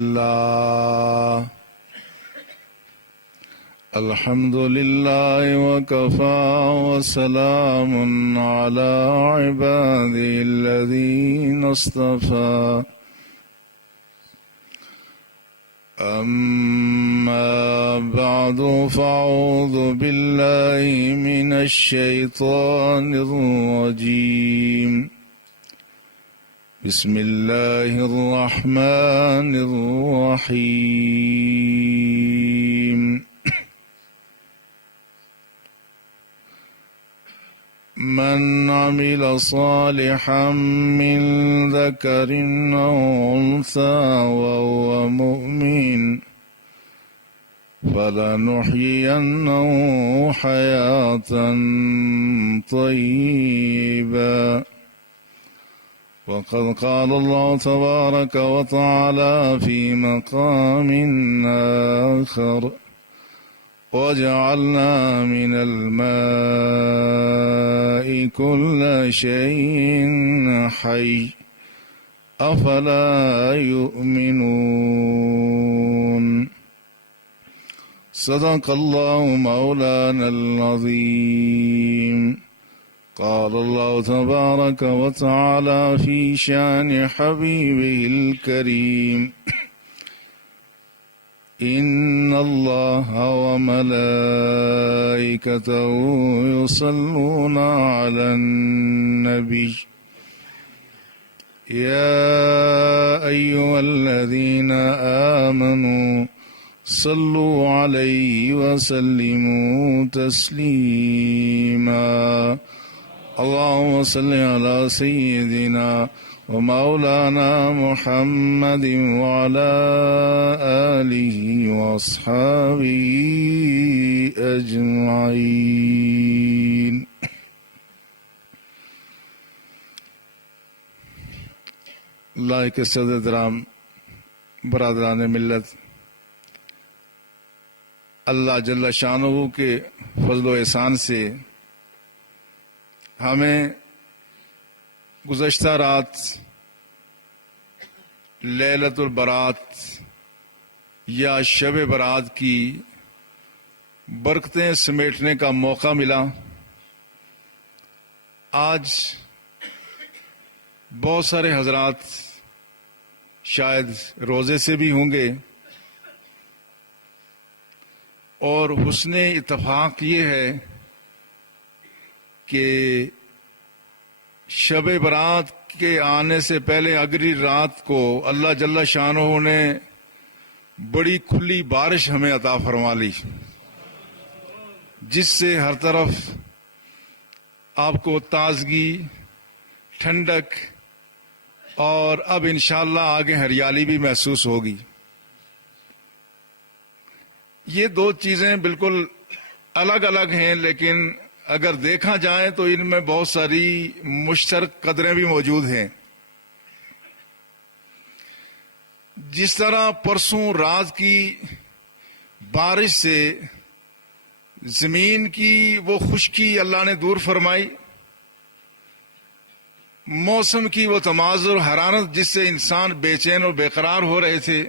الله الحمد لله وكفى وسلام على عباده الذين اصطفى أما بعد فأعوذ بالله من الشيطان الرجيم بسم الله الرحمن الرحيم من عمل صالحا من ذكر أو أنثى وهو مؤمن فلنحيينه حياة طيبة وقد قال الله تبارك وتعالى في مقام آخر وجعلنا من الماء كل شيء حي أفلا يؤمنون صدق الله مولانا العظيم قال الله تبارك وتعالى في شان حبيبه الكريم إن الله وملائكته يصلون على النبي يا أيها الذين آمنوا صلوا عليه وسلموا تسليما اللهم صل على سيدنا ومولانا محمد وعلى آله وأصحابه أجمعين لائق صدر درام برادران ملت، اللہ جل شانہ کے فضل و احسان سے ہمیں گزشتہ رات لیلۃ البرات یا شب برات کی برکتیں سمیٹنے کا موقع ملا۔ آج بہت سارے حضرات شاید روزے سے بھی ہوں گے، اور حسن اتفاق یہ ہے کہ شب برات کے آنے سے پہلے اگلی رات کو اللہ جل شانہ نے بڑی کھلی بارش ہمیں عطا فرما لی، جس سے ہر طرف آپ کو تازگی، ٹھنڈک اور اب انشاءاللہ آگے ہریالی بھی محسوس ہوگی۔ یہ دو چیزیں بالکل الگ الگ ہیں، لیکن اگر دیکھا جائے تو ان میں بہت ساری مشترک قدریں بھی موجود ہیں۔ جس طرح پرسوں رات کی بارش سے زمین کی وہ خشکی اللہ نے دور فرمائی، موسم کی وہ تمازر حرارت جس سے انسان بے چین اور بے قرار ہو رہے تھے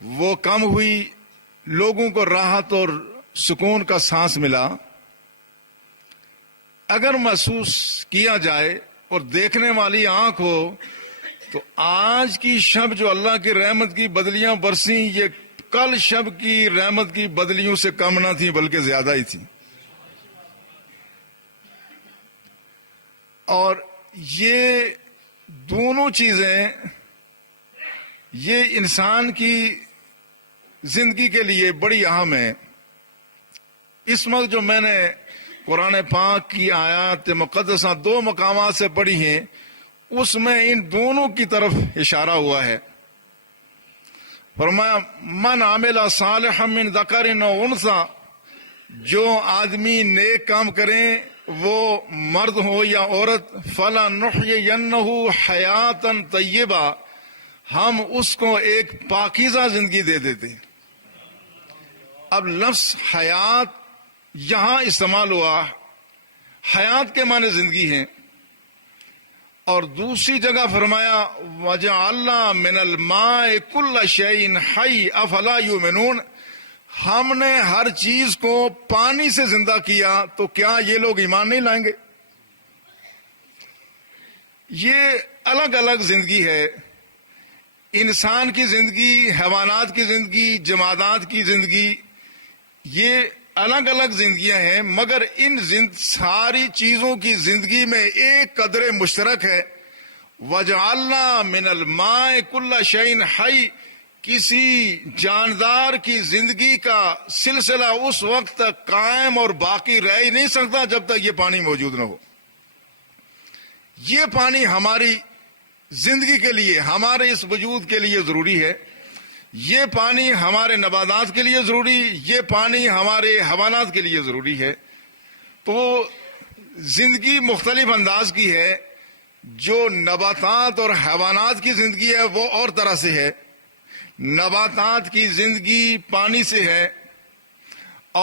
وہ کم ہوئی، لوگوں کو راحت اور سکون کا سانس ملا۔ اگر محسوس کیا جائے اور دیکھنے والی آنکھ ہو تو آج کی شب جو اللہ کی رحمت کی بدلیاں برسیں، یہ کل شب کی رحمت کی بدلیوں سے کم نہ تھیں بلکہ زیادہ ہی تھیں۔ اور یہ دونوں چیزیں یہ انسان کی زندگی کے لیے بڑی اہم ہیں۔ اس وقت جو میں نے قرآن پاک کی آیات مقدسہ دو مقامات سے پڑھی ہیں، اس میں ان دونوں کی طرف اشارہ ہوا ہے۔ فرمایا من عمل صالحا من ذکر و انثی، جو آدمی نیک کام کریں وہ مرد ہو یا عورت، فلنحیینہ حیاتا طیبہ، ہم اس کو ایک پاکیزہ زندگی دے دیتے۔ اب لفظ حیات یہاں استعمال ہوا، حیات کے معنی زندگی ہیں، اور دوسری جگہ فرمایا وَجَعَلْنَا مِنَ الْمَاءِ كُلَّ شَيْءٍ حَيٍّ أَفَلَا يُؤْمِنُونَ، ہم نے ہر چیز کو پانی سے زندہ کیا تو کیا یہ لوگ ایمان نہیں لائیں گے؟ یہ الگ الگ زندگی ہے، انسان کی زندگی، حیوانات کی زندگی، جمادات کی زندگی، یہ الگ الگ زندگیاں ہیں، مگر ان ساری چیزوں کی زندگی میں ایک قدر مشترک ہے۔ وَجَعَلْنَا مِنَ الْمَاءِ كُلَّ شَيْءٍ حَيٍّ، کسی جاندار کی زندگی کا سلسلہ اس وقت تک قائم اور باقی رہ ہی نہیں سکتا جب تک یہ پانی موجود نہ ہو۔ یہ پانی ہماری زندگی کے لیے، ہمارے اس وجود کے لیے ضروری ہے، یہ پانی ہمارے نباتات کے لیے ضروری، یہ پانی ہمارے حیوانات کے لیے ضروری ہے۔ تو زندگی مختلف انداز کی ہے، جو نباتات اور حیوانات کی زندگی ہے وہ اور طرح سے ہے۔ نباتات کی زندگی پانی سے ہے،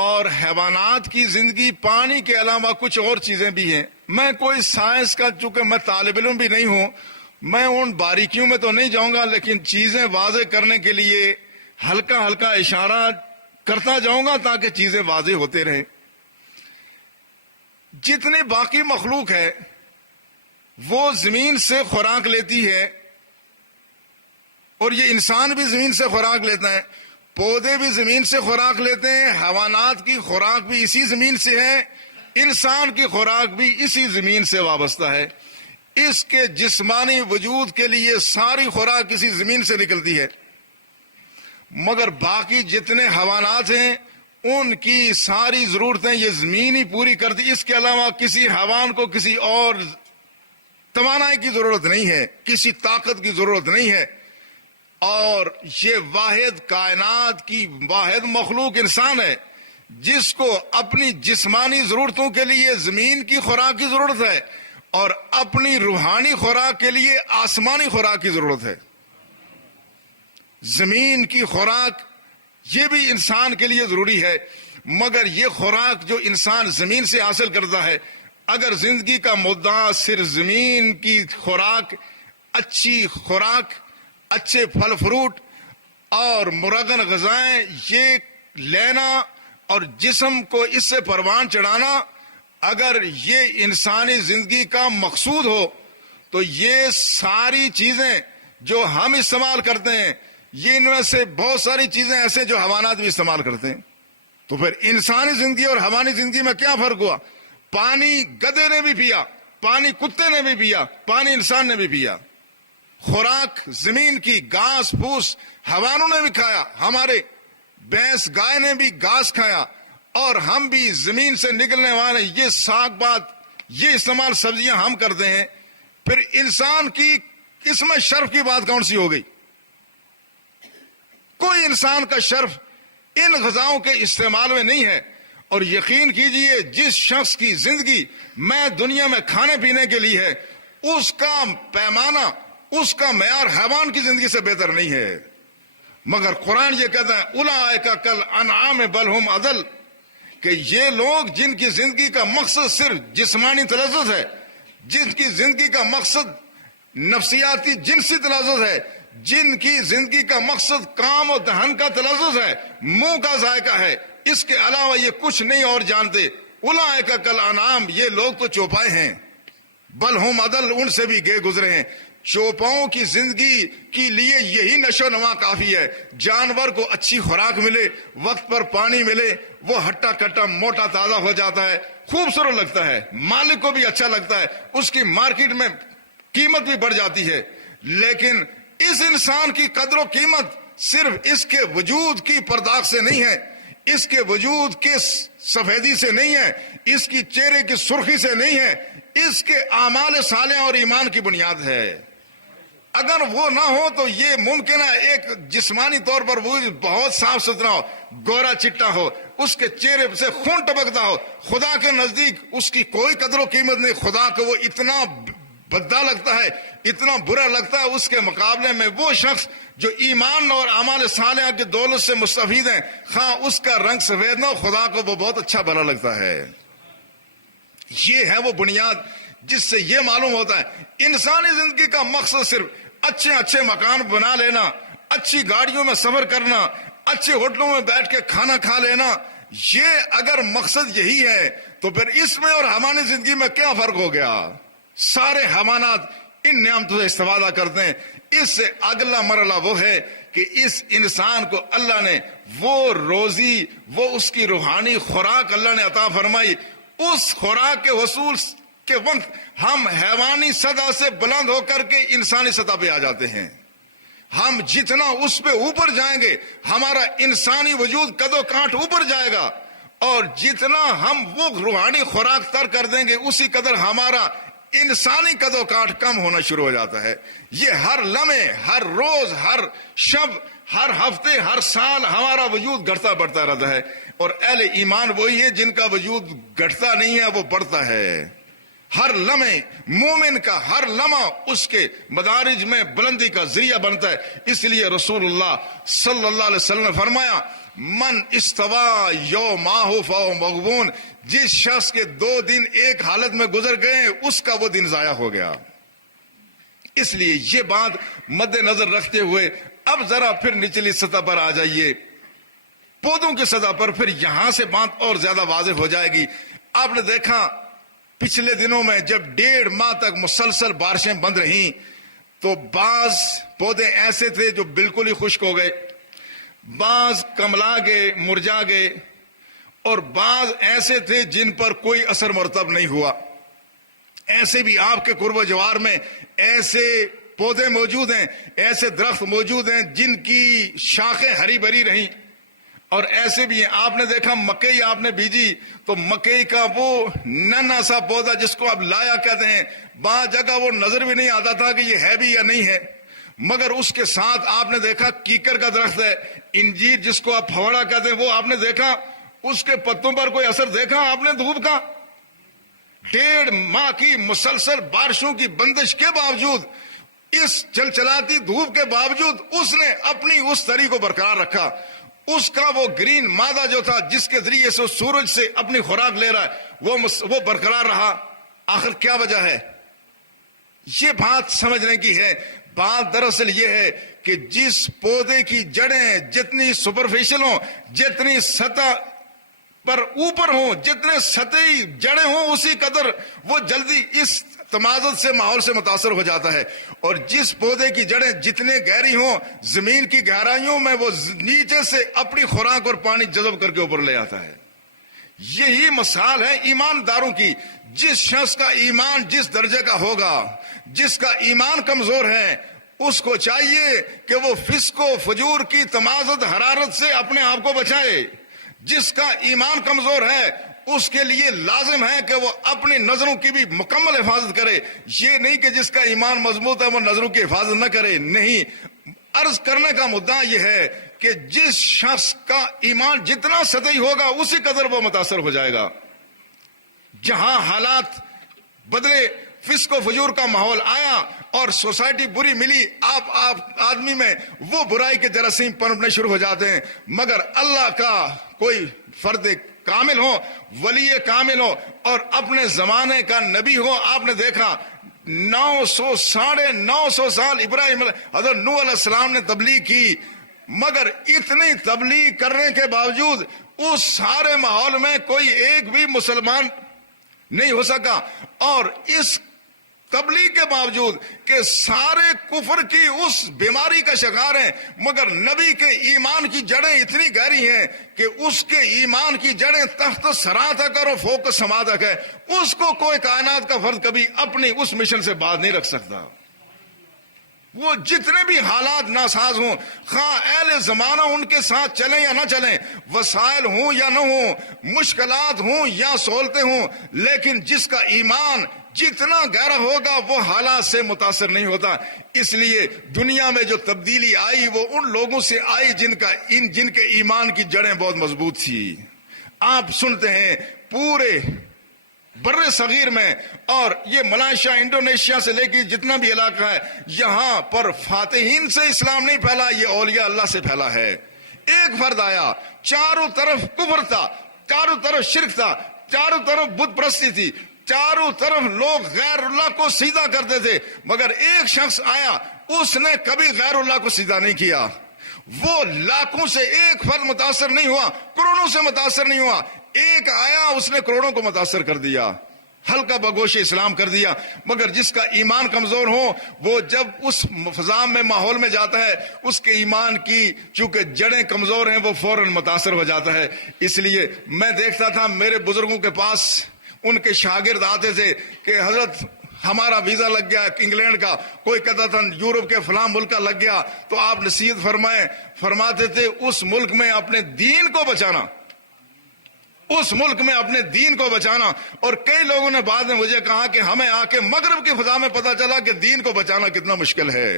اور حیوانات کی زندگی پانی کے علاوہ کچھ اور چیزیں بھی ہیں۔ میں کوئی سائنس کا، چونکہ میں طالب علم بھی نہیں ہوں، میں ان باریکیوں میں تو نہیں جاؤں گا، لیکن چیزیں واضح کرنے کے لیے ہلکا ہلکا اشارہ کرتا جاؤں گا تاکہ چیزیں واضح ہوتے رہیں۔ جتنی باقی مخلوق ہے وہ زمین سے خوراک لیتی ہے، اور یہ انسان بھی زمین سے خوراک لیتا ہے، پودے بھی زمین سے خوراک لیتے ہیں، حیوانات کی خوراک بھی اسی زمین سے ہے، انسان کی خوراک بھی اسی زمین سے وابستہ ہے۔ اس کے جسمانی وجود کے لیے ساری خوراک اسی زمین سے نکلتی ہے، مگر باقی جتنے حیوانات ہیں ان کی ساری ضرورتیں یہ زمین ہی پوری کرتی، اس کے علاوہ کسی حیوان کو کسی اور توانائی کی ضرورت نہیں ہے، کسی طاقت کی ضرورت نہیں ہے۔ اور یہ واحد کائنات کی واحد مخلوق انسان ہے جس کو اپنی جسمانی ضرورتوں کے لیے زمین کی خوراک کی ضرورت ہے، اور اپنی روحانی خوراک کے لیے آسمانی خوراک کی ضرورت ہے۔ زمین کی خوراک یہ بھی انسان کے لیے ضروری ہے، مگر یہ خوراک جو انسان زمین سے حاصل کرتا ہے، اگر زندگی کا مدعا صرف زمین کی خوراک، اچھی خوراک، اچھے پھل فروٹ اور مرغن غذائیں یہ لینا اور جسم کو اس سے پروان چڑھانا، اگر یہ انسانی زندگی کا مقصود ہو تو یہ ساری چیزیں جو ہم استعمال کرتے ہیں، یہ ان میں سے بہت ساری چیزیں ایسے جو حیوانات بھی استعمال کرتے ہیں۔ تو پھر انسانی زندگی اور حیوانی زندگی میں کیا فرق ہوا؟ پانی گدھے نے بھی پیا، پانی کتے نے بھی پیا، پانی انسان نے بھی پیا۔ خوراک زمین کی گھاس پھوس حیوانوں نے بھی کھایا، ہمارے بھینس گائے نے بھی گھاس کھایا، اور ہم بھی زمین سے نکلنے والے یہ ساگ بات، یہ استعمال سبزیاں ہم کرتے ہیں۔ پھر انسان کی اس میں شرف کی بات کون سی ہو گئی؟ کوئی انسان کا شرف ان غذاؤں کے استعمال میں نہیں ہے۔ اور یقین کیجئے جس شخص کی زندگی میں دنیا میں کھانے پینے کے لیے ہے، اس کا پیمانہ، اس کا معیار حیوان کی زندگی سے بہتر نہیں ہے۔ مگر قرآن یہ کہتا ہے اولئک کالانعام بل ہم اضل، کہ یہ لوگ جن کی زندگی کا مقصد صرف جسمانی تلذذ ہے، جن کی زندگی کا مقصد نفسیاتی جنسی تلذذ ہے، جن کی زندگی کا مقصد کام و دہن کا تلذذ ہے، منہ کا ذائقہ ہے، اس کے علاوہ یہ کچھ نہیں اور جانتے، اولئک کالانعام، یہ لوگ تو چوپائے ہیں، بل ہم اضل، ان سے بھی گئے گزرے ہیں۔ چوپاؤں کی زندگی کے لیے یہی نشو نما کافی ہے، جانور کو اچھی خوراک ملے، وقت پر پانی ملے، وہ ہٹا کٹا موٹا تازہ ہو جاتا ہے، خوبصورت لگتا ہے، مالک کو بھی اچھا لگتا ہے، اس کی مارکیٹ میں قیمت بھی بڑھ جاتی ہے۔ لیکن اس انسان کی قدر و قیمت صرف اس کے وجود کی پرداخت سے نہیں ہے، اس کے وجود کے سفیدی سے نہیں ہے، اس کی چہرے کی سرخی سے نہیں ہے، اس کے اعمال صالحہ اور ایمان کی بنیاد ہے۔ اگر وہ نہ ہو تو یہ ممکن ہے ایک جسمانی طور پر وہ بہت صاف ستھرا ہو، گورا چٹا ہو، اس کے چہرے سے خون ٹپکتا ہو، خدا کے نزدیک اس کی کوئی قدر و قیمت نہیں، خدا کو وہ اتنا بدا لگتا ہے، اتنا برا لگتا ہے، اس کے مقابلے میں وہ شخص جو ایمان اور اعمال صالحہ کی دولت سے مستفید ہیں، خواہ اس کا رنگ سفید نہ ہو، خدا کو وہ بہت اچھا بھلا لگتا ہے۔ یہ ہے وہ بنیاد جس سے یہ معلوم ہوتا ہے انسانی زندگی کا مقصد صرف اچھے اچھے مکان بنا لینا، اچھی گاڑیوں میں سفر کرنا، اچھے ہوٹلوں میں بیٹھ کے کھانا کھا لینا، یہ اگر مقصد یہی ہے تو پھر اس میں اور ہماری زندگی میں کیا فرق ہو گیا؟ سارے حیوانات ان نعمتوں سے استفادہ کرتے ہیں۔ اس سے اگلا مرحلہ وہ ہے کہ اس انسان کو اللہ نے وہ روزی، وہ اس کی روحانی خوراک اللہ نے عطا فرمائی، اس خوراک کے حصول کے وقت ہم حیوانی سطح سے بلند ہو کر کے انسانی سطح پہ آ جاتے ہیں۔ ہم جتنا اس پہ اوپر جائیں گے ہمارا انسانی وجود قد و کانٹ اوپر جائے گا، اور جتنا ہم وہ روحانی خوراک تر کر دیں گے اسی قدر ہمارا انسانی قد و کانٹ کم ہونا شروع ہو جاتا ہے۔ یہ ہر لمحے، ہر روز، ہر شب، ہر ہفتے، ہر سال ہمارا وجود گھٹتا بڑھتا رہتا ہے، اور اہل ایمان وہی ہے جن کا وجود گھٹتا نہیں ہے، وہ بڑھتا ہے۔ ہر لمحے مومن کا ہر لمحہ اس کے مدارج میں بلندی کا ذریعہ بنتا ہے۔ اس لیے رسول اللہ صلی اللہ علیہ وسلم نے فرمایا من استوا یومہ فہو مغبون، جس شخص کے 2 دن ایک حالت میں گزر گئے اس کا وہ دن ضائع ہو گیا۔ اس لیے یہ بات مد نظر رکھتے ہوئے اب ذرا پھر نچلی سطح پر آ جائیے، پودوں کی سطح پر، پھر یہاں سے بات اور زیادہ واضح ہو جائے گی۔ آپ نے دیکھا پچھلے دنوں میں جب 1.5 ماہ تک مسلسل بارشیں بند رہیں تو بعض پودے ایسے تھے جو بالکل ہی خشک ہو گئے، بعض کملا گئے، مرجا گئے، اور بعض ایسے تھے جن پر کوئی اثر مرتب نہیں ہوا۔ ایسے بھی آپ کے قرب و جوار میں ایسے پودے موجود ہیں، ایسے درخت موجود ہیں جن کی شاخیں ہری بھری رہیں، اور ایسے بھی ہیں آپ نے دیکھا مکئی آپ نے بیجی تو مکئی کا وہ ننھا سا پودا جس کو آپ لایا کہتے ہیں، بعض جگہ وہ نظر بھی نہیں آتا تھا کہ یہ ہے بھی یا نہیں ہے، مگر اس کے ساتھ آپ نے دیکھا کیکر کا درخت ہے، انجیر جس کو آپ پھوڑا کہتے ہیں، وہ آپ نے دیکھا اس کے پتوں پر کوئی اثر دیکھا آپ نے دھوپ کا؟ 1.5 ماہ کی مسلسل بارشوں کی بندش کے باوجود، اس چلچلاتی دھوپ کے باوجود اس نے اپنی اس تری کو برقرار رکھا۔ اس کا وہ گرین مادہ جو تھا جس کے ذریعے سے سورج سے اپنی خوراک لے رہا ہے وہ برقرار رہا۔ آخر کیا وجہ ہے؟ یہ بات سمجھنے کی ہے۔ بات دراصل یہ ہے کہ جس پودے کی جڑیں جتنی سپرفیشل ہوں، جتنی سطح پر اوپر ہوں، جتنے سطحی جڑیں ہوں، اسی قدر وہ جلدی اس تمازت سے ماحول سے متاثر ہو جاتا ہے، اور جس پودے کی جڑیں جتنے گہری ہوں زمین کی گہرائیوں میں وہ نیچے سے اپنی خوراک اور پانی جذب کر کے اوپر لے آتا ہے۔ یہی مثال ہے ایمانداروں کی۔ جس شخص کا ایمان جس درجے کا ہوگا، جس کا ایمان کمزور ہے، اس کو چاہیے کہ وہ فسق و فجور کی تمازت حرارت سے اپنے آپ کو بچائے۔ جس کا ایمان کمزور ہے اس کے لیے لازم ہے کہ وہ اپنی نظروں کی بھی مکمل حفاظت کرے۔ یہ نہیں کہ جس کا ایمان مضبوط ہے وہ نظروں کی حفاظت نہ کرے، نہیں۔ عرض کرنے کا مدعا یہ ہے کہ جس شخص کا ایمان جتنا سطحی ہوگا اسی قدر وہ متاثر ہو جائے گا۔ جہاں حالات بدلے، فسق و فجور کا ماحول آیا اور سوسائٹی بری ملی، آپ آدمی میں وہ برائی کے جراثیم پنپنے شروع ہو جاتے ہیں۔ مگر اللہ کا کوئی فرد کامل ہو، ولی کامل ہو، اور اپنے زمانے کا نبی ہو، آپ نے دیکھا 900 سال ابراہیم حضرت نوح علیہ السلام نے تبلیغ کی، مگر اتنی تبلیغ کرنے کے باوجود اس سارے ماحول میں کوئی ایک بھی مسلمان نہیں ہو سکا، اور اس تبلیغ کے باوجود کہ سارے کفر کی اس بیماری کا شکار ہیں، مگر نبی کے ایمان کی جڑیں اتنی گہری ہیں کہ اس کے ایمان کی جڑیں تحت سرا تک اور فوق سما تک ہے۔ اس کو کوئی کائنات کا فرد کبھی اپنی اس مشن سے باز نہیں رکھ سکتا۔ وہ جتنے بھی حالات ناساز ہوں، خواہ اہل زمانہ ان کے ساتھ چلیں یا نہ چلیں، وسائل ہوں یا نہ ہوں، مشکلات ہوں یا سہولتیں ہوں، لیکن جس کا ایمان جتنا گہرا ہوگا وہ حالات سے متاثر نہیں ہوتا۔ اس لیے دنیا میں جو تبدیلی آئی وہ ان لوگوں سے آئی جن کے ایمان کی جڑیں بہت مضبوط تھی۔ آپ سنتے ہیں پورے بر صغیر میں اور یہ ملائیشیا، انڈونیشیا سے لے کے جتنا بھی علاقہ ہے، یہاں پر فاتحین سے اسلام نہیں پھیلا، یہ اولیاء اللہ سے پھیلا ہے۔ ایک فرد آیا، چاروں طرف کفر تھا، چاروں طرف شرک تھا، چاروں طرف بت پرستی تھی، چاروں طرف لوگ غیر اللہ کو سجدہ کرتے تھے، مگر ایک شخص آیا، اس نے کبھی غیر اللہ کو سجدہ نہیں کیا۔ وہ لاکھوں سے ایک فرد متاثر نہیں ہوا، کروڑوں سے متاثر نہیں ہوا، ایک آیا اس نے کروڑوں کو متاثر کر دیا، ہلکا بگوش اسلام کر دیا۔ مگر جس کا ایمان کمزور ہو، وہ جب اس فضا میں ماحول میں جاتا ہے، اس کے ایمان کی چونکہ جڑیں کمزور ہیں، وہ فوراً متاثر ہو جاتا ہے۔ اس لیے میں دیکھتا تھا میرے بزرگوں کے پاس ان کے شاگرد آتے تھے کہ حضرت ہمارا ویزا لگ گیا انگلینڈ کا، کوئی کہتا تھا یورپ کے فلاں ملک کا لگ گیا، تو آپ نصیحت فرماتے تھے اس ملک میں اپنے دین کو بچانا، اس ملک میں اپنے دین کو بچانا۔ اور کئی لوگوں نے بعد میں مجھے کہا کہ ہمیں آ کے مغرب کی فضا میں پتا چلا کہ دین کو بچانا کتنا مشکل ہے۔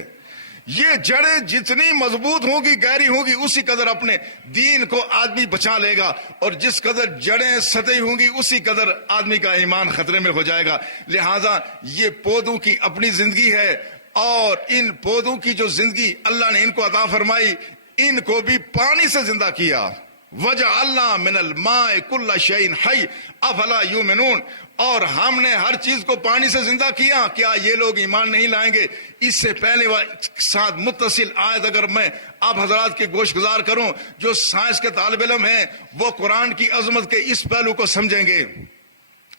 یہ جڑیں جتنی مضبوط ہوں گی، گہری ہوں گی، اسی قدر اپنے دین کو آدمی بچا لے گا، اور جس قدر جڑیں سطحی ہوں گی اسی قدر آدمی کا ایمان خطرے میں ہو جائے گا۔ لہذا یہ پودوں کی اپنی زندگی ہے، اور ان پودوں کی جو زندگی اللہ نے ان کو عطا فرمائی، ان کو بھی پانی سے زندہ کیا۔ وَجَعَلْنَا مِنَ الْمَاءِ كُلَّ شَيْءٍ حَيٍّ أَفَلَا يُؤْمِنُونَ، اور ہم نے ہر چیز کو پانی سے زندہ کیا، کیا یہ لوگ ایمان نہیں لائیں گے؟ اس سے پہلے ساتھ متصل آیت اگر میں آپ حضرات کے گوش گزار کروں، جو سائنس کے طالب علم ہیں وہ قرآن کی عظمت کے اس پہلو کو سمجھیں گے۔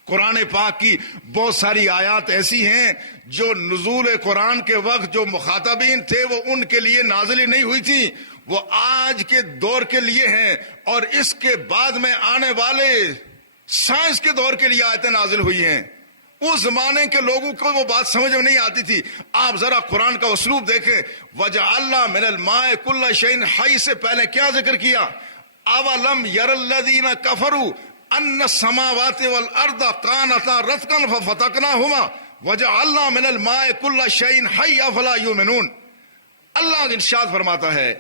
قرآن پاک کی بہت ساری آیات ایسی ہیں جو نزول قرآن کے وقت جو مخاطبین تھے وہ ان کے لیے نازل ہی نہیں ہوئی تھی، وہ آج کے دور کے لیے ہیں، اور اس کے بعد میں آنے والے سائنس کے دور کے لیے آیتیں نازل ہوئی ہیں۔ اس زمانے کے لوگوں کو وہ بات سمجھ میں نہیں آتی تھی۔ آپ ذرا قرآن کا اسلوب دیکھیں، وَجَعَلْنَا مِنَ الْمَاءِ كُلَّ شَيْءٍ حَيٍّ سے پہلے کیا ذکر کیا؟ أَوَلَمْ يَرَ الَّذِينَ كَفَرُوا أَنَّ السَّمَاوَاتِ وَالْأَرْضَ كَانَتَا رَتْقًا فَفَتَقْنَاهُمَا وَجَعَلْنَا مِنَ الْمَاءِ كُلَّ شَيْءٍ حَيٍّ أَفَلَا يُؤْمِنُونَ۔ اللہ ارشاد فرماتا ہے،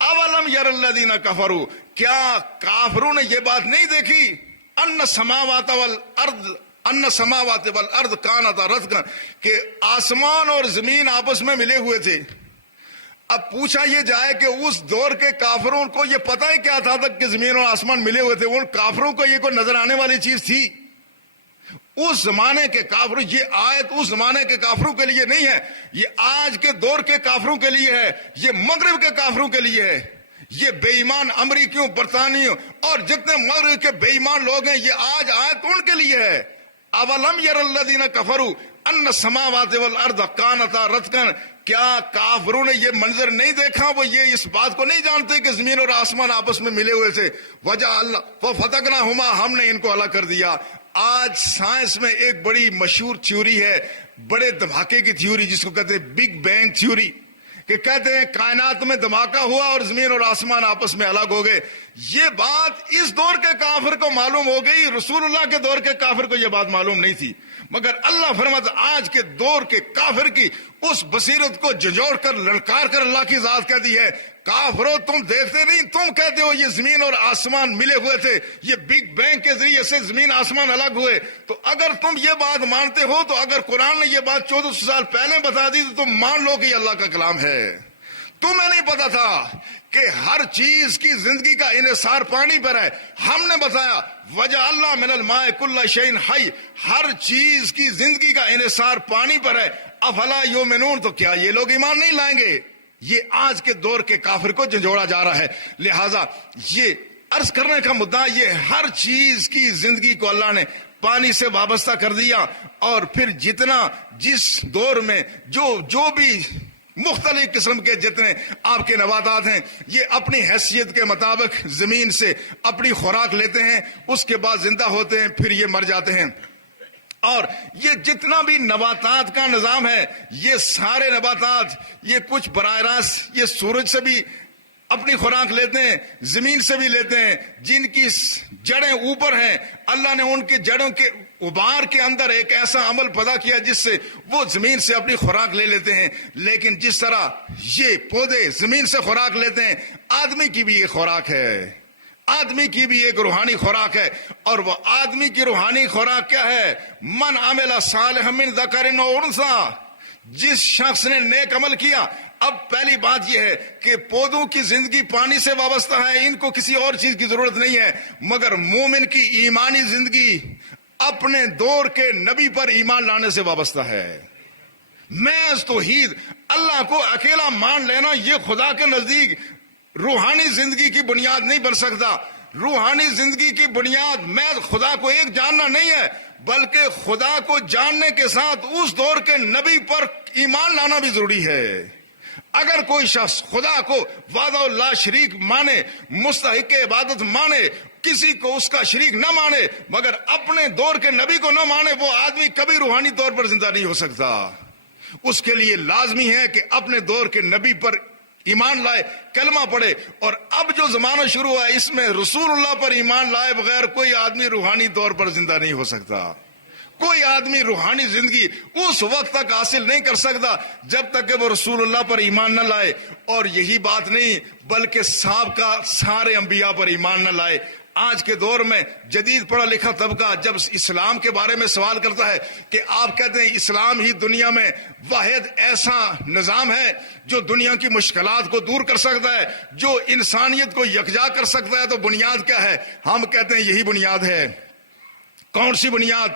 اولم یر الذین کفروا، کیا کافروں نے یہ بات نہیں دیکھی؟ ان السماوات والارض کانتا رتقا، کہ آسمان اور زمین آپس میں ملے ہوئے تھے۔ اب پوچھا یہ جائے کہ اس دور کے کافروں کو یہ پتہ ہی کیا تھا کہ زمین اور آسمان ملے ہوئے تھے؟ ان کافروں کو یہ کوئی نظر آنے والی چیز تھی؟ اس زمانے کے کافروں، یہ آیت اس زمانے کے کافروں کے لیے نہیں ہے، یہ آج کے دور کے کافروں کے لیے ہے، یہ مغرب کے کافروں کے لیے ہے۔ یہ بے ایمان امریکیوں، برطانیوں اور جتنے مغرب کے بے ایمان لوگ ہیں، یہ آج آیت ان کے لیے ہے۔ اولم یر الذین کفروا ان السماوات والارض کانتا رتقا، کیا کافروں نے یہ منظر نہیں دیکھا؟ وہ یہ اس بات کو نہیں جانتے کہ زمین اور آسمان آپس میں ملے ہوئے تھے۔ وَفَتَقْنَاهُمَا، ہم نے ان کو الگ کر دیا۔ آج سائنس میں ایک بڑی مشہور تھیوری ہے، بڑے دھماکے کی تھیوری، جس کو کہتے ہیں بگ بینگ تھیوری، کہ کہتے ہیں کائنات میں دھماکہ ہوا اور زمین اور آسمان آپس میں الگ ہو گئے۔ یہ بات اس دور کے کافر کو معلوم ہو گئی، رسول اللہ کے دور کے کافر کو یہ بات معلوم نہیں تھی۔ مگر اللہ فرماتا آج کے دور کے کافر کی اس بصیرت کو جھنجھوڑ کر للکار کر اللہ کی ذات کہتی ہے، کافرو تم دیکھتے نہیں، تم کہتے ہو یہ زمین اور آسمان ملے ہوئے تھے، یہ بگ بینگ کے ذریعے سے زمین آسمان الگ ہوئے۔ تو اگر تم یہ بات مانتے ہو، تو اگر قرآن نے یہ بات 1400 سال پہلے بتا دی تو تم مان لو کہ یہ اللہ کا کلام ہے۔ تمہیں نہیں پتا تھا کہ ہر چیز کی زندگی کا انحصار پانی پر ہے۔ ہم نے بتایا وَجَعَلْنَا مِنَ الْمَاءِ كُلَّ شَيْءٍ حَيٍّ، ہر چیز کی زندگی کا انحصار پانی پر ہے۔ افلا یؤمنون، تو کیا یہ لوگ ایمان نہیں لائیں گے؟ یہ آج کے دور کے کافر کو جھنجھوڑا جا رہا ہے۔ لہذا یہ عرض کرنے کا مدعا، یہ ہر چیز کی زندگی کو اللہ نے پانی سے وابستہ کر دیا، اور پھر جتنا جس دور میں جو بھی مختلف قسم کے جتنے آپ کے نباتات ہیں، یہ اپنی حیثیت کے مطابق زمین سے اپنی خوراک لیتے ہیں، اس کے بعد زندہ ہوتے ہیں، پھر یہ مر جاتے ہیں۔ اور یہ جتنا بھی نباتات کا نظام ہے، یہ سارے نباتات، یہ کچھ براہ راست یہ سورج سے بھی اپنی خوراک لیتے ہیں، زمین سے بھی لیتے ہیں، جن کی جڑیں اوپر ہیں، اللہ نے ان کی جڑوں کے غبار کے اندر ایک ایسا عمل پیدا کیا جس سے وہ زمین سے اپنی خوراک لے لیتے ہیں۔ لیکن جس طرح یہ پودے زمین سے خوراک لیتے ہیں، آدمی کی بھی ایک خوراک ہے، آدمی کی بھی ایک روحانی خوراک ہے، اور وہ آدمی کی روحانی خوراک کیا ہے؟ من عمل صالحا من ذکر او انثی، جس شخص نے نیک عمل کیا۔ اب پہلی بات یہ ہے کہ پودوں کی زندگی پانی سے وابستہ ہے، ان کو کسی اور چیز کی ضرورت نہیں ہے، مگر مومن کی ایمانی زندگی اپنے دور کے نبی پر ایمان لانے سے وابستہ ہے۔ محض توحید، اللہ کو اکیلا مان لینا، یہ خدا کے نزدیک روحانی زندگی کی بنیاد نہیں بن سکتا۔ روحانی زندگی کی بنیاد محض خدا کو ایک جاننا نہیں ہے، بلکہ خدا کو جاننے کے ساتھ اس دور کے نبی پر ایمان لانا بھی ضروری ہے۔ اگر کوئی شخص خدا کو وحدہ لا شریک مانے، مستحق عبادت مانے، کسی کو اس کا شریک نہ مانے، مگر اپنے دور کے نبی کو نہ مانے، وہ آدمی کبھی روحانی طور پر زندہ نہیں ہو سکتا۔ اس کے لیے لازمی ہے کہ اپنے دور کے نبی پر ایمان لائے، کلمہ پڑھے، اور اب جو زمانہ شروع ہوا ہے اس میں رسول اللہ پر ایمان لائے بغیر کوئی آدمی روحانی طور پر زندہ نہیں ہو سکتا۔ کوئی آدمی روحانی زندگی اس وقت تک حاصل نہیں کر سکتا جب تک کہ وہ رسول اللہ پر ایمان نہ لائے۔ اور یہی بات نہیں بلکہ سابقہ سارے انبیاء پر ایمان نہ لائے۔ آج کے دور میں جدید پڑھا لکھا طبقہ جب اسلام کے بارے میں سوال کرتا ہے کہ آپ کہتے ہیں اسلام ہی دنیا میں واحد ایسا نظام ہے جو دنیا کی مشکلات کو دور کر سکتا ہے، جو انسانیت کو یکجا کر سکتا ہے، تو بنیاد کیا ہے؟ ہم کہتے ہیں یہی بنیاد ہے۔ کون سی بنیاد؟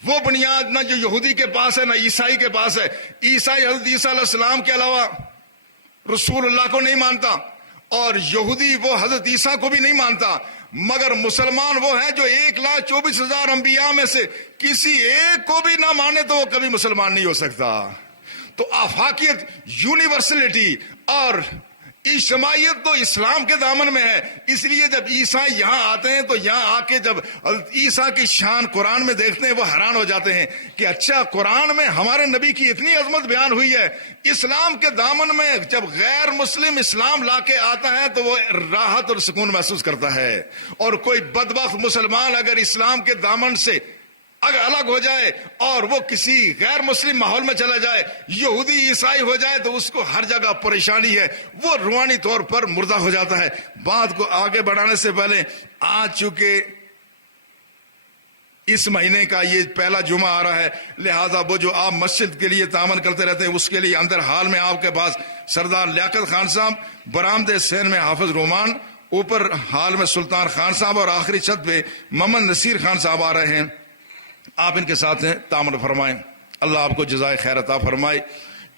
وہ بنیاد نہ جو یہودی کے پاس ہے نہ عیسائی کے پاس ہے۔ عیسائی حضرت عیسیٰ علیہ السلام کے علاوہ رسول اللہ کو نہیں مانتا، اور یہودی وہ حضرت عیسیٰ کو بھی نہیں مانتا، مگر مسلمان وہ ہیں جو 1,24,000 انبیاء میں سے کسی ایک کو بھی نہ مانے تو وہ کبھی مسلمان نہیں ہو سکتا۔ تو آفاقیت، یونیورسلٹی اور اجتماعیت تو اسلام کے دامن میں ہے۔ اس لیے جب عیسیٰ یہاں آتے ہیں تو یہاں آ کے جب عیسیٰ کی شان قرآن میں دیکھتے ہیں وہ حیران ہو جاتے ہیں کہ اچھا، قرآن میں ہمارے نبی کی اتنی عظمت بیان ہوئی ہے۔ اسلام کے دامن میں جب غیر مسلم اسلام لا کے آتا ہے تو وہ راحت اور سکون محسوس کرتا ہے، اور کوئی بدبخت مسلمان اگر اسلام کے دامن سے اگر الگ ہو جائے اور وہ کسی غیر مسلم ماحول میں چلا جائے، یہودی عیسائی ہو جائے، تو اس کو ہر جگہ پریشانی ہے، وہ روحانی طور پر مردہ ہو جاتا ہے۔ بات کو آگے بڑھانے سے پہلے، آج چونکہ اس مہینے کا یہ پہلا جمعہ آ رہا ہے، لہذا وہ جو آپ مسجد کے لیے تعاون کرتے رہتے ہیں اس کے لیے اندر حال میں آپ کے پاس سردار لیاقت خان صاحب، برآمد سین میں حافظ رومان، اوپر حال میں سلطان خان صاحب، اور آخری چھت پہ محمد نصیر خان صاحب آ رہے ہیں۔ آپ ان کے ساتھ ہیں، تعامل فرمائیں، اللہ آپ کو جزائے خیر عطا فرمائے۔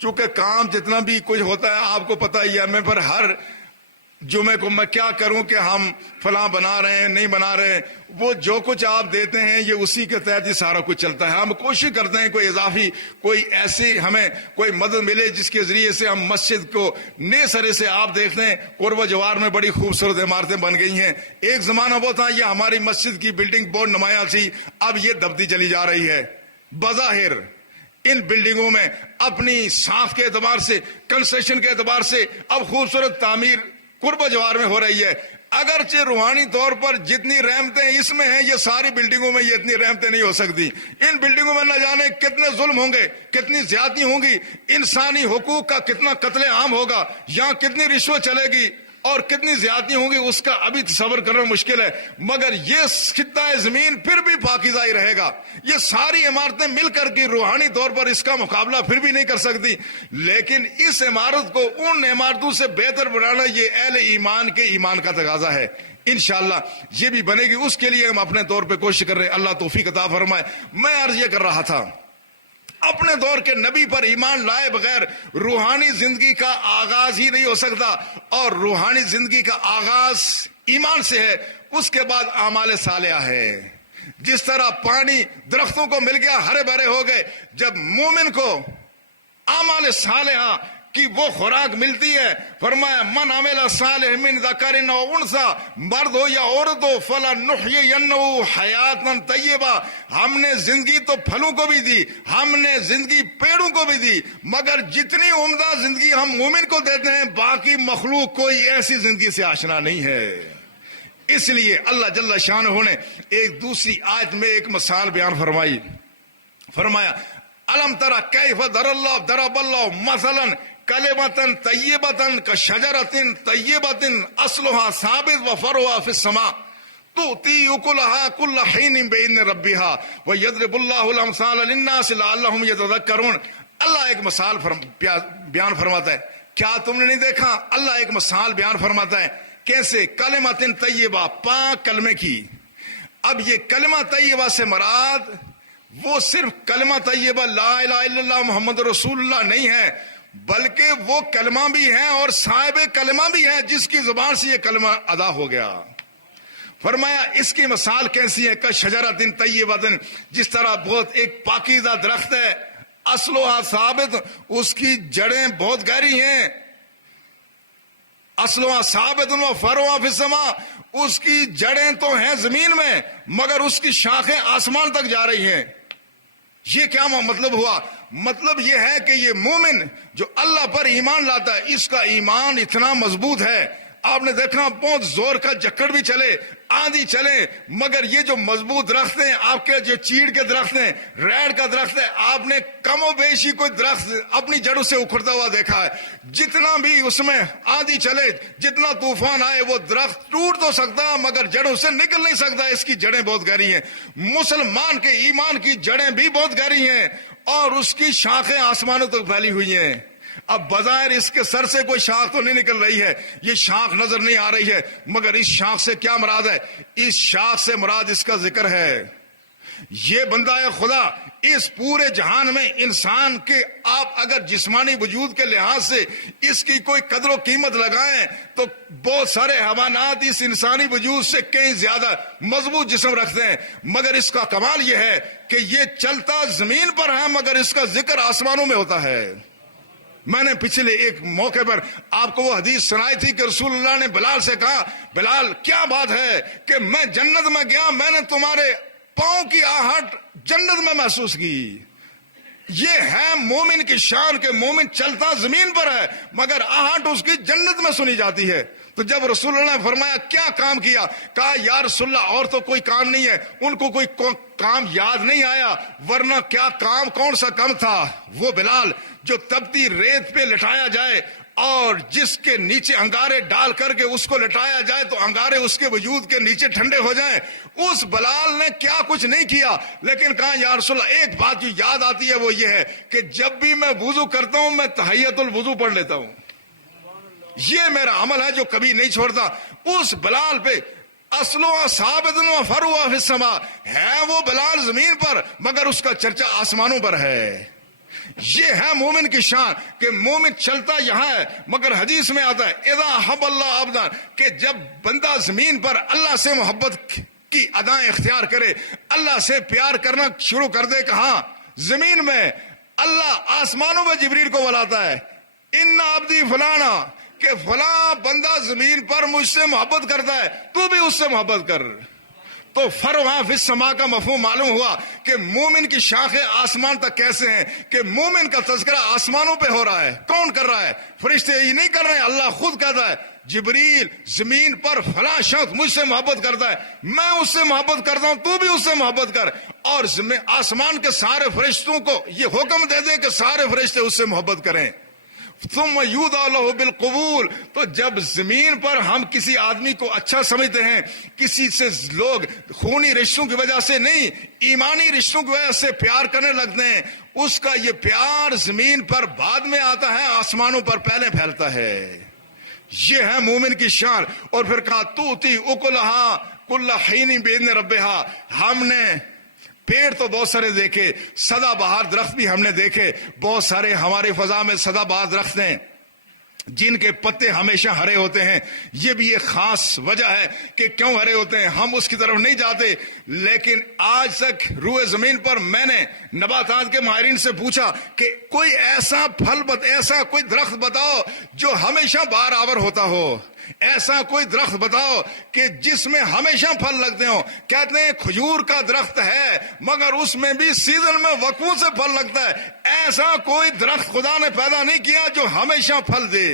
چونکہ کام جتنا بھی کچھ ہوتا ہے آپ کو پتہ ہی ہے، میں پر ہر جمعے کو میں کیا کروں کہ ہم فلاں بنا رہے ہیں نہیں بنا رہے ہیں، وہ جو کچھ آپ دیتے ہیں یہ اسی کے تحت ہی سارا کچھ چلتا ہے۔ ہم کوشش کرتے ہیں کوئی اضافی، کوئی ایسی ہمیں کوئی مدد ملے جس کے ذریعے سے ہم مسجد کو نئے سرے سے، آپ دیکھتے ہیں قرب و جوار میں بڑی خوبصورت عمارتیں بن گئی ہیں۔ ایک زمانہ وہ تھا یہ ہماری مسجد کی بلڈنگ بہت نمایاں تھی، اب یہ دبتی چلی جا رہی ہے۔ بظاہر ان بلڈنگوں میں اپنی ساخت کے اعتبار سے، کنسٹرکشن کے اعتبار سے اب خوبصورت تعمیر قرب و جوار میں ہو رہی ہے، اگرچہ روحانی طور پر جتنی رحمتیں اس میں ہیں یہ ساری بلڈنگوں میں یہ اتنی رحمتیں نہیں ہو سکتی۔ ان بلڈنگوں میں نہ جانے کتنے ظلم ہوں گے، کتنی زیادتی ہوں گی، انسانی حقوق کا کتنا قتل عام ہوگا، یہاں کتنی رشوت چلے گی اور کتنی زیادتی ہوں گی، اس کا ابھی تصور کرنا مشکل ہے، مگر یہ خطہ زمین پھر بھی پاکیزہ ہی رہے گا۔ یہ ساری عمارتیں مل کر کے روحانی طور پر اس کا مقابلہ پھر بھی نہیں کر سکتی، لیکن اس عمارت کو ان عمارتوں سے بہتر بنانا یہ اہل ایمان کے ایمان کا تقاضا ہے۔ انشاءاللہ یہ بھی بنے گی، اس کے لیے ہم اپنے طور پہ کوشش کر رہے ہیں، اللہ توفیق عطا فرمائے۔ میں عرض یہ کر رہا تھا، اپنے دور کے نبی پر ایمان لائے بغیر روحانی زندگی کا آغاز ہی نہیں ہو سکتا، اور روحانی زندگی کا آغاز ایمان سے ہے، اس کے بعد اعمال صالحہ ہے۔ جس طرح پانی درختوں کو مل گیا، ہرے بھرے ہو گئے، جب مومن کو اعمال صالحہ کی وہ خوراک ملتی ہے، فرمایا من عمل صالح من ذکر او انثی، مرد ہو یا عورت ہو، فلنحیینہ حیاتا طیبہ، ہم نے زندگی تو پھلوں کو بھی دی، ہم نے زندگی پیڑوں کو بھی دی، مگر جتنی عمدہ زندگی ہم مومن کو دیتے ہیں باقی مخلوق کوئی ایسی زندگی سے آشنا نہیں ہے۔ اس لیے اللہ جل شانہ نے ایک دوسری آیت میں ایک مثال بیان فرمائی، فرمایا الم تری کیف ضرب اللہ مثلا کلمۃ طیبۃ کشجرۃ طیبۃ اصلها ثابت وفرعها فی السماء تؤتی اکلها کل حین باذن ربها ویضرب اللہ الامثال للناس لعلهم یتذکرون۔ اللہ ایک مثال بیان فرماتا ہے، کیا تم نے نہیں دیکھا؟ اللہ ایک مثال بیان فرماتا ہے، کیسے؟ کلمۃ طیبہ، پاک کلمے کی، اب یہ کلمہ طیبہ سے مراد وہ صرف کلمہ طیبہ لا الہ الا اللہ محمد رسول اللہ نہیں ہے، بلکہ وہ کلمہ بھی ہے اور صاحب کلمہ بھی ہے جس کی زبان سے یہ کلمہ ادا ہو گیا۔ فرمایا اس کی مثال کیسی ہے؟ کشجرۃ طیبۃ، جس طرح بہت ایک پاکیزہ درخت ہے، اصلها ثابت، اس کی جڑیں بہت گہری ہیں، اصلها ثابت وفرعها فی السماء، اس کی جڑیں تو ہیں زمین میں مگر اس کی شاخیں آسمان تک جا رہی ہیں۔ یہ کیا مطلب ہوا؟ مطلب یہ ہے کہ یہ مومن جو اللہ پر ایمان لاتا ہے، اس کا ایمان اتنا مضبوط ہے، آپ نے دیکھا بہت زور کا جکڑ بھی چلے، آندھی چلے، مگر یہ جو مضبوط درخت ہیں، آپ کے جو چیڑ کے درخت ہیں، ریڑ کا درخت ہے، آپ نے کم و بیشی کوئی درخت اپنی جڑوں سے اکھڑتا ہوا دیکھا ہے؟ جتنا بھی اس میں آندھی چلے، جتنا طوفان آئے، وہ درخت ٹوٹ تو سکتا مگر جڑوں سے نکل نہیں سکتا، اس کی جڑیں بہت گہری ہیں۔ مسلمان کے ایمان کی جڑیں بھی بہت گہری ہیں اور اس کی شاخیں آسمانوں تک پھیلی ہوئی ہیں۔ اب بظاہر اس کے سر سے کوئی شاخ تو نہیں نکل رہی ہے، یہ شاخ نظر نہیں آ رہی ہے، مگر اس شاخ سے کیا مراد ہے؟ اس شاخ سے مراد اس کا ذکر ہے۔ یہ بندہ خدا اس پورے جہان میں انسان کے، آپ اگر جسمانی وجود کے لحاظ سے اس کی کوئی قدر و قیمت لگائیں تو بہت سارے حیوانات اس انسانی وجود سے کہیں زیادہ مضبوط جسم رکھتے ہیں، مگر اس کا کمال یہ ہے کہ یہ چلتا زمین پر ہے مگر اس کا ذکر آسمانوں میں ہوتا ہے۔ میں نے پچھلے ایک موقع پر آپ کو وہ حدیث سنائی تھی کہ رسول اللہ نے بلال سے کہا، بلال کیا بات ہے کہ میں جنت میں گیا، میں نے تمہارے پاؤں کی آہٹ جنت میں محسوس کی۔ یہ ہے مومن کی شان کہ مومن چلتا زمین پر ہے مگر آہٹ اس کی جنت میں سنی جاتی ہے۔ تو جب رسول اللہ نے فرمایا کیا کام کیا، کہا یا رسول اللہ اور تو کوئی کام نہیں ہے، ان کو کوئی کام یاد نہیں آیا، ورنہ کیا کام، کون سا کام تھا؟ وہ بلال جو تپتی ریت پہ لٹایا جائے اور جس کے نیچے انگارے ڈال کر کے اس کو لٹایا جائے تو انگارے اس کے وجود کے نیچے ٹھنڈے ہو جائیں، اس بلال نے کیا کچھ نہیں کیا، لیکن کہا یا رسول اللہ ایک بات جو یاد آتی ہے وہ یہ ہے کہ جب بھی میں وضو کرتا ہوں میں تحیت الوضو پڑھ لیتا ہوں، یہ میرا عمل ہے جو کبھی نہیں چھوڑتا۔ اس بلال پہ اصلها ثابت وفرعها فی السماء، ہے وہ بلال زمین پر مگر اس کا چرچا آسمانوں پر ہے۔ یہ ہے مومن کی شان کہ مومن چلتا یہاں ہے مگر حدیث میں آتا ہے اذا حب اللہ عبدا، کہ جب بندہ زمین پر اللہ سے محبت کی ادائیں اختیار کرے، اللہ سے پیار کرنا شروع کر دے، کہاں؟ زمین میں۔ اللہ آسمانوں میں جبریل کو بلاتا ہے، ان عبدی فلانا، کہ فلاں بندہ زمین پر مجھ سے محبت کرتا ہے، تو بھی اس سے محبت کر۔ تو فرعها فی السماء کا مفہوم معلوم ہوا کہ مومن کی شاخیں آسمان تک کیسے ہیں، کہ مومن کا تذکرہ آسمانوں پہ ہو رہا ہے۔ کون کر رہا ہے؟ فرشتے یہ نہیں کر رہے ہیں، اللہ خود کہتا ہے جبریل زمین پر فلاں شخص مجھ سے محبت کرتا ہے، میں اس سے محبت کرتا ہوں، تو بھی اس سے محبت کر، اور آسمان کے سارے فرشتوں کو یہ حکم دے دیں کہ سارے فرشتے اس سے محبت کریں۔ ثم یودع له بالقبول، تو جب زمین پر ہم کسی آدمی کو اچھا سمجھتے ہیں، کسی سے لوگ خونی رشتوں کی وجہ سے نہیں، ایمانی رشتوں کی وجہ سے پیار کرنے لگتے ہیں، اس کا یہ پیار زمین پر بعد میں آتا ہے، آسمانوں پر پہلے پھیلتا ہے۔ یہ ہے مومن کی شان۔ اور پھر کہا توتی اکلھا کل حین باذن ربھا، ہم نے پیڑ تو بہت سارے دیکھے، سدا بہار درخت بھی ہم نے دیکھے، بہت سارے ہمارے فضا میں سدا بہار درخت ہیں جن کے پتے ہمیشہ ہرے ہوتے ہیں۔ یہ بھی ایک خاص وجہ ہے کہ کیوں ہرے ہوتے ہیں، ہم اس کی طرف نہیں جاتے، لیکن آج تک روئے زمین پر میں نے نباتات کے ماہرین سے پوچھا کہ کوئی ایسا ایسا کوئی درخت بتاؤ جو ہمیشہ بہار آور ہوتا ہو، ایسا کوئی درخت بتاؤ کہ جس میں ہمیشہ پھل لگتے ہوں۔ کہتے ہیں کھجور کا درخت ہے مگر اس میں بھی سیزن میں وقوع سے پھل لگتا ہے۔ ایسا کوئی درخت خدا نے پیدا نہیں کیا جو ہمیشہ پھل دے،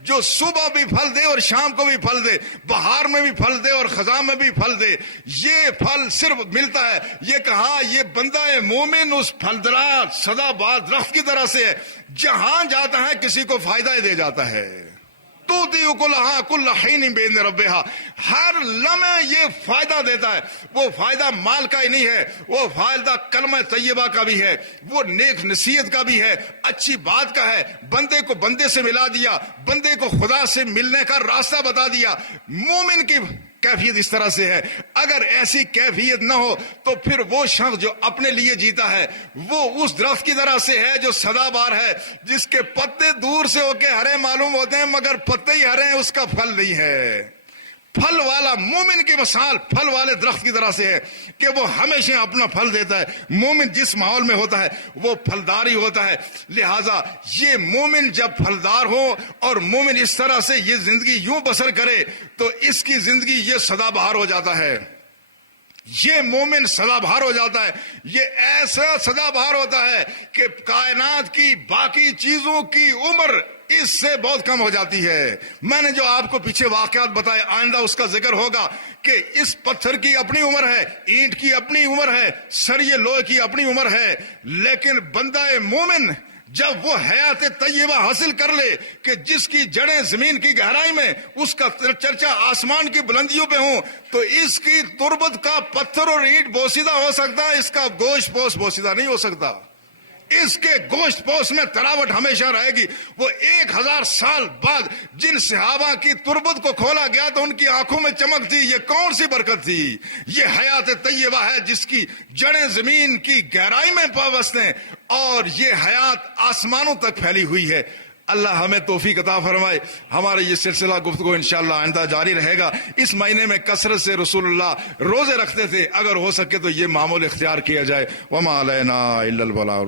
جو صبح بھی پھل دے اور شام کو بھی پھل دے، بہار میں بھی پھل دے اور خزاں میں بھی پھل دے۔ یہ پھل صرف ملتا ہے، یہ کہا یہ بندہ مومن اس پھلدار سدا بہار درخت کی طرح سے ہے، جہاں جاتا ہے کسی کو فائدہ دے جاتا ہے۔ توتی اکلھا کل حین باذن ربھا، ہر لمحے یہ فائدہ دیتا ہے۔ وہ فائدہ مال کا ہی نہیں ہے، وہ فائدہ کلمہ طیبہ کا بھی ہے، وہ نیک نصیحت کا بھی ہے، اچھی بات کا ہے، بندے کو بندے سے ملا دیا، بندے کو خدا سے ملنے کا راستہ بتا دیا۔ مومن کی کیفیت اس طرح سے ہے. اگر ایسی کیفیت نہ ہو تو پھر وہ شخص جو اپنے لیے جیتا ہے وہ اس درخت کی طرح سے ہے جو سدا بہار ہے, جس کے پتے دور سے ہو کے ہرے معلوم ہوتے ہیں مگر پتے ہی ہرے ہیں, اس کا پھل نہیں ہے. پھل والا مومن کی مثال پھل والے درخت کی طرح سے ہے کہ وہ ہمیشہ اپنا پھل دیتا ہے. مومن جس ماحول میں ہوتا ہے وہ پھلدار ہی ہوتا ہے. لہذا یہ مومن جب پھلدار ہو اور مومن اس طرح سے یہ زندگی یوں بسر کرے تو اس کی زندگی یہ سدا بہار ہو جاتا ہے. یہ مومن سدا بہار ہو جاتا ہے. یہ ایسا سدا بہار ہوتا ہے کہ کائنات کی باقی چیزوں کی عمر اس سے بہت کم ہو جاتی ہے. میں نے جو آپ کو پیچھے واقعات بتائے, آئندہ اس کا ذکر ہوگا کہ اس پتھر کی اپنی عمر ہے, اینٹ کی اپنی عمر ہے, سریے لوہے کی اپنی عمر ہے, لیکن بندہ مومن جب وہ حیات طیبہ حاصل کر لے کہ جس کی جڑیں زمین کی گہرائی میں, اس کا چرچا آسمان کی بلندیوں پہ ہوں, تو اس کی تربت کا پتھر اور اینٹ بوسیدہ ہو سکتا ہے, اس کا گوشت پوش بوسیدہ نہیں ہو سکتا. اس کے گوشت پوش میں تراوٹ ہمیشہ رہے گی. وہ 1000 سال بعد جن صحابہ کی تربت کو کھولا گیا تو ان کی آنکھوں میں چمک تھی. یہ کون سی برکت تھی؟ یہ حیات طیبہ ہے جس کی جڑیں زمین کی گہرائی میں پابست ہیں اور یہ حیات آسمانوں تک پھیلی ہوئی ہے. اللہ ہمیں توفیق عطا فرمائے. ہمارا یہ سلسلہ گفتگو انشاءاللہ آئندہ جاری رہے گا. اس مہینے میں کثرت سے رسول اللہ روزے رکھتے تھے, اگر ہو سکے تو یہ معمول اختیار کیا جائے. وما علینا الا البلاغ.